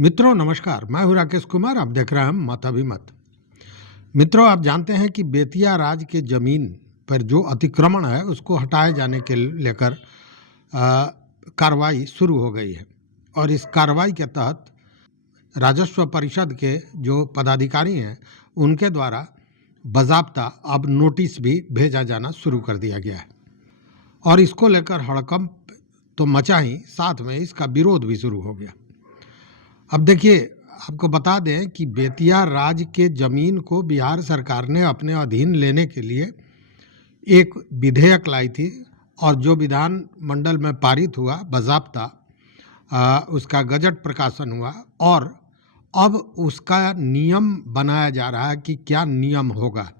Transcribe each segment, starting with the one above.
मित्रों नमस्कार, मैं हूं राकेश कुमार। आप देख रहे हैं मत अभी मत। मित्रों, आप जानते हैं कि बेतिया राज के जमीन पर जो अतिक्रमण है उसको हटाए जाने के लेकर कार्रवाई शुरू हो गई है और इस कार्रवाई के तहत राजस्व परिषद के जो पदाधिकारी हैं उनके द्वारा बाज़ाब्ता अब नोटिस भी भेजा जाना शुरू कर दिया गया है और इसको लेकर हड़कंप तो मचा ही, साथ में इसका विरोध भी शुरू हो गया। अब देखिए, आपको बता दें कि बेतिया राज के ज़मीन को बिहार सरकार ने अपने अधीन लेने के लिए एक विधेयक लाई थी और जो विधान मंडल में पारित हुआ, बाज़ाब्ता उसका गजट प्रकाशन हुआ और अब उसका नियम बनाया जा रहा है कि क्या नियम होगा।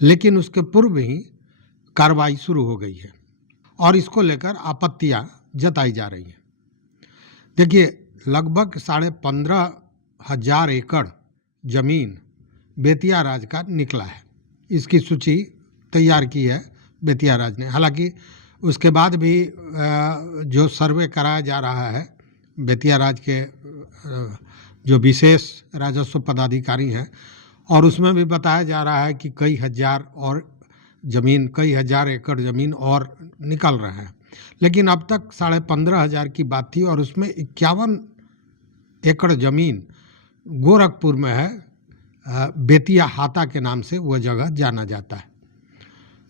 लेकिन उसके पूर्व ही कार्रवाई शुरू हो गई है और इसको लेकर आपत्तियां जताई जा रही हैं। देखिए, लगभग 15,500 एकड़ ज़मीन बेतिया राज का निकला है। इसकी सूची तैयार की है बेतिया राज ने। हालांकि उसके बाद भी जो सर्वे कराया जा रहा है बेतिया राज के जो विशेष राजस्व पदाधिकारी हैं, और उसमें भी बताया जा रहा है कि कई हजार एकड़ ज़मीन और निकल रहे हैं। लेकिन अब तक 15,500 की बात थी और उसमें 51 एकड़ ज़मीन गोरखपुर में है। बेतिया हाता के नाम से वह जगह जाना जाता है,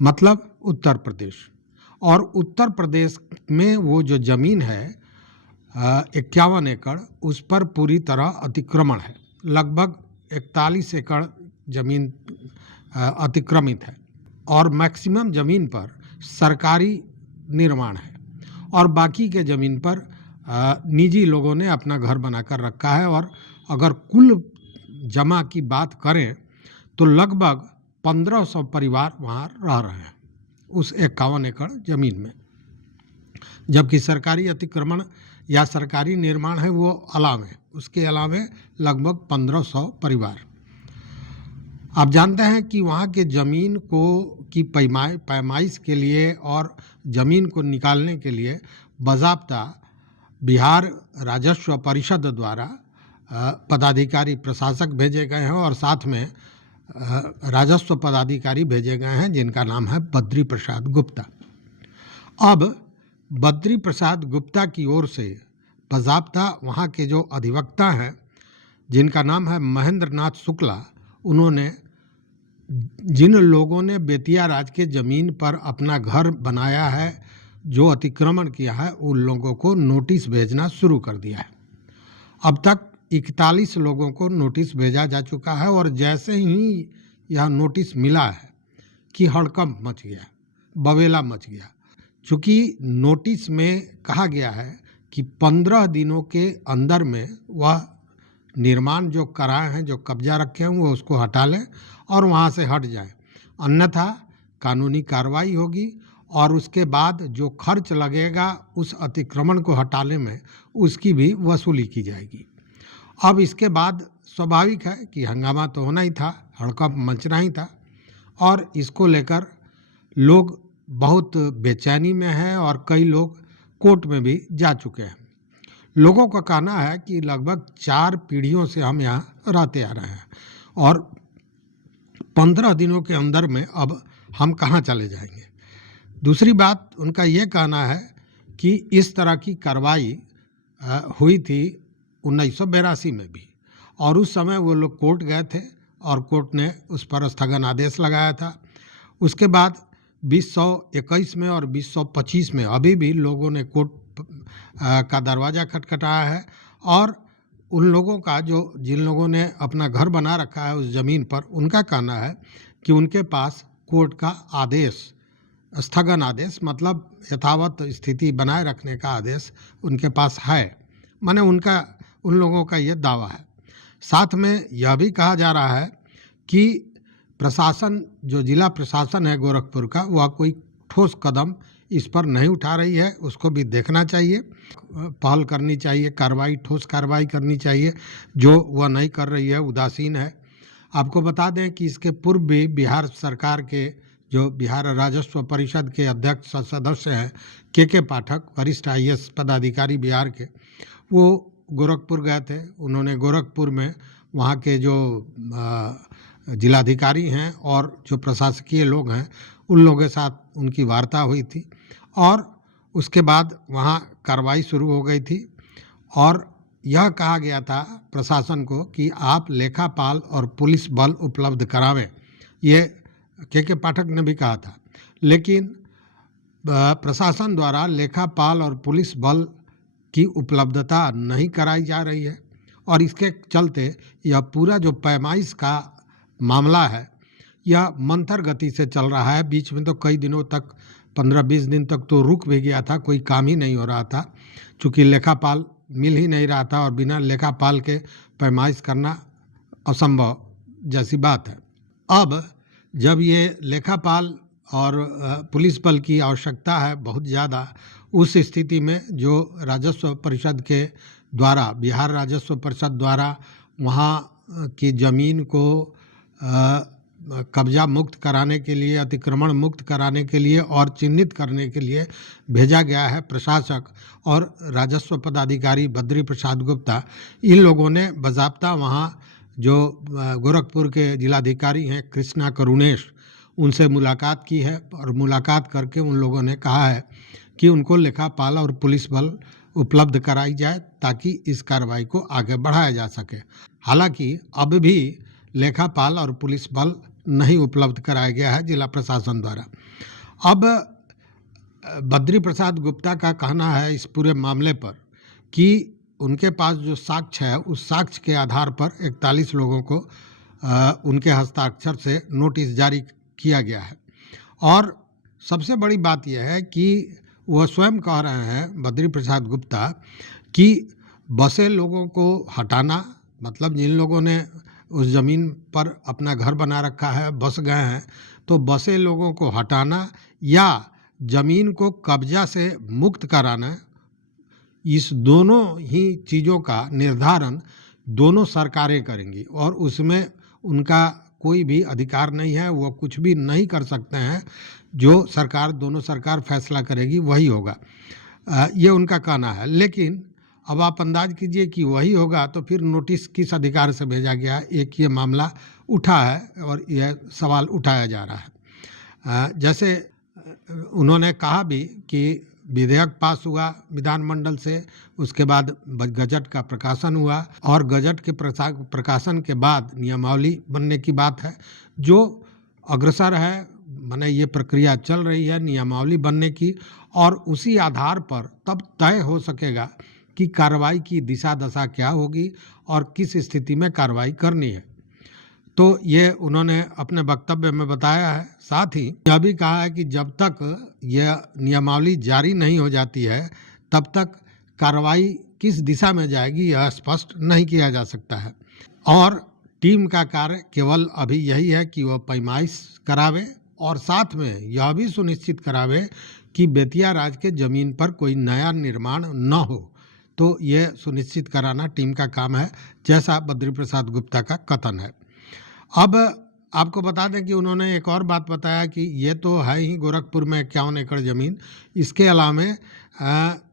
मतलब उत्तर प्रदेश। और उत्तर प्रदेश में वो जो ज़मीन है 51 एकड़, उस पर पूरी तरह अतिक्रमण है। लगभग 41 एकड़ ज़मीन अतिक्रमित है और मैक्सिमम ज़मीन पर सरकारी निर्माण है और बाकी के ज़मीन पर निजी लोगों ने अपना घर बनाकर रखा है। और अगर कुल जमा की बात करें तो लगभग 1500 परिवार वहाँ रह रहे हैं उस 51 एकड़ ज़मीन में, जबकि सरकारी अतिक्रमण या सरकारी निर्माण है वो अलावे, उसके अलावे लगभग 1500 परिवार। आप जानते हैं कि वहाँ के ज़मीन को की पैमाइश के लिए और ज़मीन को निकालने के लिए बाज़ाब्ता बिहार राजस्व परिषद द्वारा पदाधिकारी प्रशासक भेजे गए हैं और साथ में राजस्व पदाधिकारी भेजे गए हैं जिनका नाम है बद्री प्रसाद गुप्ता। अब बद्री प्रसाद गुप्ता की ओर से बाज़ाब्ता वहाँ के जो अधिवक्ता हैं जिनका नाम है महेंद्र नाथ शुक्ला, उन्होंने जिन लोगों ने बेतिया राज के ज़मीन पर अपना घर बनाया है, जो अतिक्रमण किया है, उन लोगों को नोटिस भेजना शुरू कर दिया है। अब तक 41 लोगों को नोटिस भेजा जा चुका है और जैसे ही यह नोटिस मिला है कि हड़कंप मच गया, बवेला मच गया। चूँकि नोटिस में कहा गया है कि 15 दिनों के अंदर में वह निर्माण जो कराए हैं, जो कब्जा रखे हैं, वो उसको हटा लें और वहाँ से हट जाएं, अन्यथा कानूनी कार्रवाई होगी और उसके बाद जो खर्च लगेगा उस अतिक्रमण को हटाने में, उसकी भी वसूली की जाएगी। अब इसके बाद स्वाभाविक है कि हंगामा तो होना ही था, हड़कंप मचना ही था और इसको लेकर लोग बहुत बेचैनी में हैं और कई लोग कोर्ट में भी जा चुके हैं। लोगों का कहना है कि लगभग 4 पीढ़ियों से हम यहाँ रहते आ रहे हैं और 15 दिनों के अंदर में अब हम कहाँ चले जाएंगे। दूसरी बात, उनका ये कहना है कि इस तरह की कार्रवाई हुई थी 1982 में भी और उस समय वो लोग कोर्ट गए थे और कोर्ट ने उस पर स्थगन आदेश लगाया था। उसके बाद 2021 में और 2025 में अभी भी लोगों ने कोर्ट का दरवाज़ा खटखटाया है और उन लोगों का जिन लोगों ने अपना घर बना रखा है उस ज़मीन पर, उनका कहना है कि उनके पास कोर्ट का आदेश, स्थगन आदेश, मतलब यथावत स्थिति बनाए रखने का आदेश उनके पास है। माने उन लोगों का ये दावा है। साथ में यह भी कहा जा रहा है कि प्रशासन, जो जिला प्रशासन है गोरखपुर का, वह कोई ठोस कदम इस पर नहीं उठा रही है। उसको भी देखना चाहिए, पहल करनी चाहिए, ठोस कार्रवाई करनी चाहिए, जो वह नहीं कर रही है, उदासीन है। आपको बता दें कि इसके पूर्व भी बिहार सरकार के जो बिहार राजस्व परिषद के अध्यक्ष सदस्य हैं के पाठक, वरिष्ठ IAS पदाधिकारी बिहार के, वो गोरखपुर गए थे। उन्होंने गोरखपुर में वहाँ के जो जिलाधिकारी हैं और जो प्रशासकीय लोग हैं उन लोगों के साथ उनकी वार्ता हुई थी और उसके बाद वहाँ कार्रवाई शुरू हो गई थी और यह कहा गया था प्रशासन को कि आप लेखापाल और पुलिस बल उपलब्ध करावें। ये के पाठक ने भी कहा था, लेकिन प्रशासन द्वारा लेखापाल और पुलिस बल की उपलब्धता नहीं कराई जा रही है और इसके चलते यह पूरा जो पैमाइश का मामला है यह मंथर गति से चल रहा है। बीच में तो कई दिनों तक 15-20 दिन तक तो रुक भी गया था, कोई काम ही नहीं हो रहा था क्योंकि लेखापाल मिल ही नहीं रहा था और बिना लेखापाल के पैमाइश करना असंभव जैसी बात है। अब जब ये लेखापाल और पुलिस बल की आवश्यकता है बहुत ज़्यादा, उस स्थिति में जो राजस्व परिषद के द्वारा, बिहार राजस्व परिषद द्वारा वहाँ की ज़मीन को कब्जा मुक्त कराने के लिए, अतिक्रमण मुक्त कराने के लिए और चिन्हित करने के लिए भेजा गया है प्रशासक और राजस्व पदाधिकारी बद्री प्रसाद गुप्ता। इन लोगों ने बाज़ाब्ता वहाँ जो गोरखपुर के जिलाधिकारी हैं कृष्णा करुणेश, उनसे मुलाकात की है और मुलाकात करके उन लोगों ने कहा है कि उनको लेखापाल और पुलिस बल उपलब्ध कराई जाए ताकि इस कार्रवाई को आगे बढ़ाया जा सके। हालांकि अब भी लेखापाल और पुलिस बल नहीं उपलब्ध कराया गया है जिला प्रशासन द्वारा। अब बद्री प्रसाद गुप्ता का कहना है इस पूरे मामले पर कि उनके पास जो साक्ष्य है उस साक्ष्य के आधार पर 41 लोगों को उनके हस्ताक्षर से नोटिस जारी किया गया है और सबसे बड़ी बात यह है कि वह स्वयं कह रहे हैं बद्री प्रसाद गुप्ता कि बसे लोगों को हटाना, मतलब जिन लोगों ने उस ज़मीन पर अपना घर बना रखा है, बस गए हैं, तो बसे लोगों को हटाना या ज़मीन को कब्जा से मुक्त कराना, इस दोनों ही चीज़ों का निर्धारण दोनों सरकारें करेंगी और उसमें उनका कोई भी अधिकार नहीं है, वो कुछ भी नहीं कर सकते हैं। जो सरकार, दोनों सरकार फैसला करेगी वही होगा, ये उनका कहना है। लेकिन अब आप अंदाज कीजिए कि वही होगा तो फिर नोटिस किस अधिकार से भेजा गया, एक ये मामला उठा है और यह सवाल उठाया जा रहा है। जैसे उन्होंने कहा भी कि विधेयक पास हुआ विधानमंडल से, उसके बाद गजट का प्रकाशन हुआ और गजट के प्रकाशन के बाद नियमावली बनने की बात है जो अग्रसर है, माने ये प्रक्रिया चल रही है नियमावली बनने की और उसी आधार पर तब तय हो सकेगा कि कार्रवाई की दिशा दशा क्या होगी और किस स्थिति में कार्रवाई करनी है। तो ये उन्होंने अपने वक्तव्य में बताया है। साथ ही यह भी कहा है कि जब तक यह नियमावली जारी नहीं हो जाती है तब तक कार्रवाई किस दिशा में जाएगी यह स्पष्ट नहीं किया जा सकता है और टीम का कार्य केवल अभी यही है कि वह पैमाइश करावे और साथ में यह भी सुनिश्चित करावे कि बेतिया राज के ज़मीन पर कोई नया निर्माण न हो। तो यह सुनिश्चित कराना टीम का काम है, जैसा बद्री प्रसाद गुप्ता का कथन है। अब आपको बता दें कि उन्होंने एक और बात बताया कि ये तो है ही गोरखपुर में 51 एकड़ ज़मीन, इसके अलावा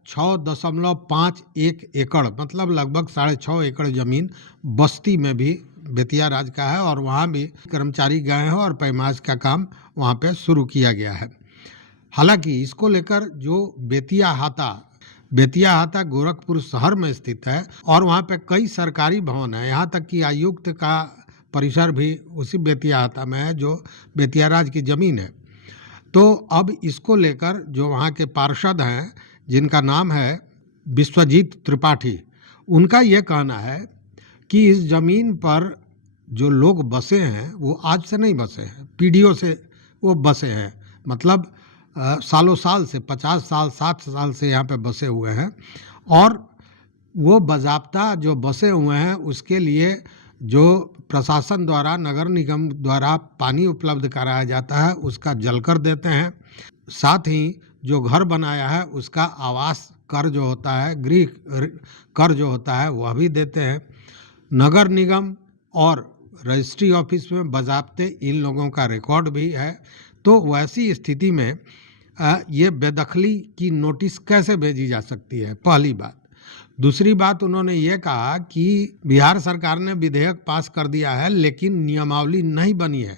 6.51 एकड़ मतलब लगभग 6.5 एकड़ ज़मीन बस्ती में भी बेतिया राज का है और वहाँ भी कर्मचारी गए हैं और पैमाइश का काम वहाँ पे शुरू किया गया है। हालांकि इसको लेकर जो बेतिया हाता गोरखपुर शहर में स्थित है और वहाँ पे कई सरकारी भवन है, यहाँ तक कि आयुक्त का परिसर भी उसी बेतिया हाता में है जो बेतिया राज की ज़मीन है। तो अब इसको लेकर जो वहाँ के पार्षद हैं जिनका नाम है विश्वजीत त्रिपाठी, उनका ये कहना है कि इस ज़मीन पर जो लोग बसे हैं वो आज से नहीं बसे हैं, पीढ़ियों से वो बसे हैं, मतलब सालों साल से 50 साल 60 साल से यहाँ पे बसे हुए हैं और वो बाज़ाब्ता जो बसे हुए हैं उसके लिए जो प्रशासन द्वारा, नगर निगम द्वारा पानी उपलब्ध कराया जाता है उसका जलकर देते हैं। साथ ही जो घर बनाया है उसका आवास कर जो होता है, गृह कर जो होता है वह भी देते हैं। नगर निगम और रजिस्ट्री ऑफिस में बाज़ाब्ते इन लोगों का रिकॉर्ड भी है। तो वैसी स्थिति में ये बेदखली की नोटिस कैसे भेजी जा सकती है, पहली बात। दूसरी बात उन्होंने ये कहा कि बिहार सरकार ने विधेयक पास कर दिया है लेकिन नियमावली नहीं बनी है।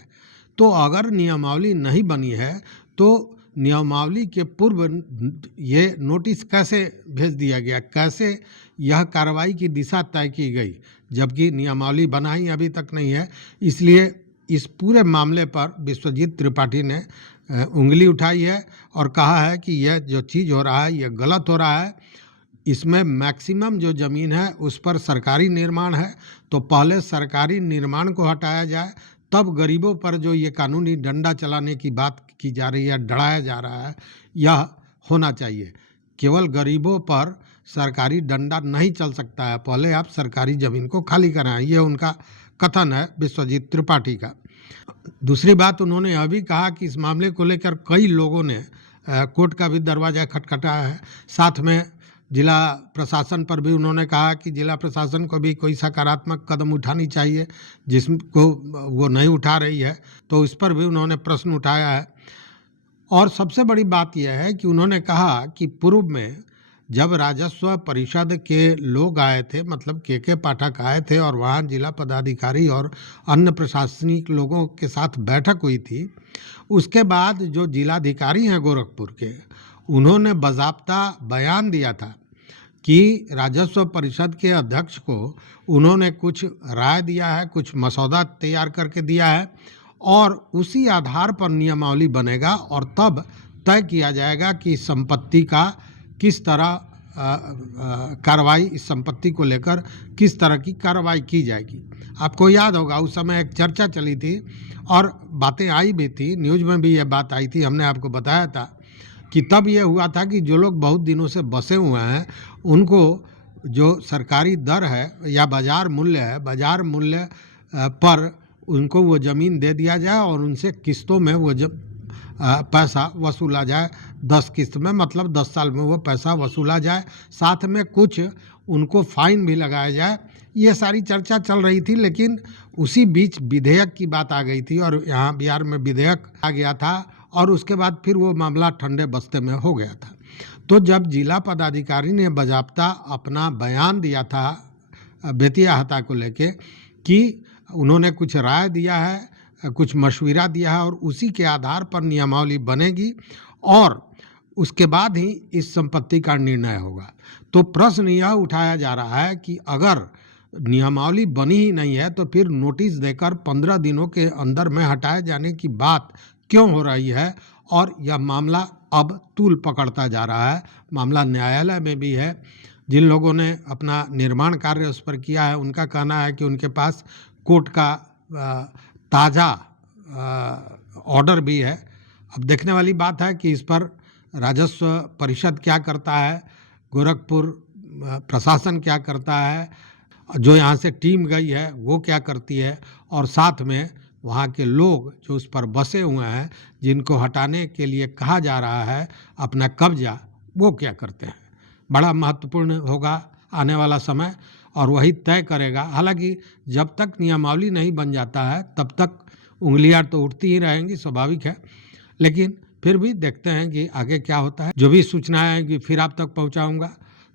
तो अगर नियमावली नहीं बनी है तो नियमावली के पूर्व ये नोटिस कैसे भेज दिया गया, कैसे यह कार्रवाई की दिशा तय की गई, जबकि नियमावली बना ही अभी तक नहीं है। इसलिए इस पूरे मामले पर विश्वजीत त्रिपाठी ने उंगली उठाई है और कहा है कि यह जो चीज़ हो रहा है यह गलत हो रहा है। इसमें मैक्सिमम जो ज़मीन है उस पर सरकारी निर्माण है, तो पहले सरकारी निर्माण को हटाया जाए, तब गरीबों पर जो ये कानूनी डंडा चलाने की बात की जा रही है, डराया जा रहा है, यह होना चाहिए। केवल गरीबों पर सरकारी डंडा नहीं चल सकता है, पहले आप सरकारी ज़मीन को खाली कराएं, ये उनका कथन है विश्वजीत त्रिपाठी का। दूसरी बात उन्होंने यह भी कहा कि इस मामले को लेकर कई लोगों ने कोर्ट का भी दरवाज़ा खटखटाया है। साथ में जिला प्रशासन पर भी उन्होंने कहा कि जिला प्रशासन को भी कोई सकारात्मक कदम उठानी चाहिए, जिसको वो नहीं उठा रही है, तो इस पर भी उन्होंने प्रश्न उठाया है। और सबसे बड़ी बात यह है कि उन्होंने कहा कि पूर्व में जब राजस्व परिषद के लोग आए थे, मतलब के पाठक आए थे और वहाँ जिला पदाधिकारी और अन्य प्रशासनिक लोगों के साथ बैठक हुई थी, उसके बाद जो जिलाधिकारी हैं गोरखपुर के, उन्होंने बाज़ाब्ता बयान दिया था कि राजस्व परिषद के अध्यक्ष को उन्होंने कुछ राय दिया है, कुछ मसौदा तैयार करके दिया है और उसी आधार पर नियमावली बनेगा और तब तय किया जाएगा कि संपत्ति का किस तरह कार्रवाई, इस संपत्ति को लेकर किस तरह की कार्रवाई की जाएगी। आपको याद होगा उस समय एक चर्चा चली थी और बातें आई भी थी, न्यूज़ में भी यह बात आई थी, हमने आपको बताया था कि तब यह हुआ था कि जो लोग बहुत दिनों से बसे हुए हैं उनको जो सरकारी दर है या बाज़ार मूल्य है, बाज़ार मूल्य पर उनको वो ज़मीन दे दिया जाए और उनसे किस्तों में वो जब पैसा वसूला जाए, 10 किस्त में, मतलब 10 साल में वो पैसा वसूला जाए, साथ में कुछ उनको फाइन भी लगाया जाए। ये सारी चर्चा चल रही थी, लेकिन उसी बीच विधेयक की बात आ गई थी और यहाँ बिहार में विधेयक आ गया था और उसके बाद फिर वो मामला ठंडे बस्ते में हो गया था। तो जब जिला पदाधिकारी ने बाज़ाब्ता अपना बयान दिया था बेतिया हत्या को लेके कि उन्होंने कुछ राय दिया है, कुछ मशविरा दिया है और उसी के आधार पर नियमावली बनेगी और उसके बाद ही इस संपत्ति का निर्णय होगा, तो प्रश्न यह उठाया जा रहा है कि अगर नियमावली बनी ही नहीं है तो फिर नोटिस देकर 15 दिनों के अंदर में हटाए जाने की बात क्यों हो रही है। और यह मामला अब तूल पकड़ता जा रहा है, मामला न्यायालय में भी है। जिन लोगों ने अपना निर्माण कार्य उस पर किया है उनका कहना है कि उनके पास कोर्ट का ताज़ा ऑर्डर भी है। अब देखने वाली बात है कि इस पर राजस्व परिषद क्या करता है, गोरखपुर प्रशासन क्या करता है, जो यहाँ से टीम गई है वो क्या करती है, और साथ में वहाँ के लोग जो उस पर बसे हुए हैं जिनको हटाने के लिए कहा जा रहा है अपना कब्जा, वो क्या करते हैं। बड़ा महत्वपूर्ण होगा आने वाला समय और वही तय करेगा। हालांकि जब तक नियमावली नहीं बन जाता है तब तक उंगलियां तो उठती ही रहेंगी, स्वाभाविक है, लेकिन फिर भी देखते हैं कि आगे क्या होता है। जो भी सूचनाएं आएंगी फिर आप तक पहुंचाऊंगा,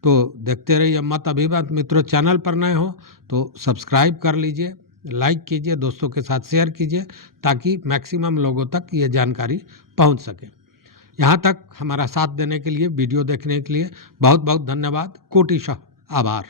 तो देखते रहिए मत अभिमत। मित्रों, चैनल पर नए हो तो सब्सक्राइब कर लीजिए, लाइक कीजिए, दोस्तों के साथ शेयर कीजिए ताकि मैक्सिमम लोगों तक ये जानकारी पहुंच सके। यहाँ तक हमारा साथ देने के लिए, वीडियो देखने के लिए बहुत बहुत धन्यवाद, कोटिशः आभार।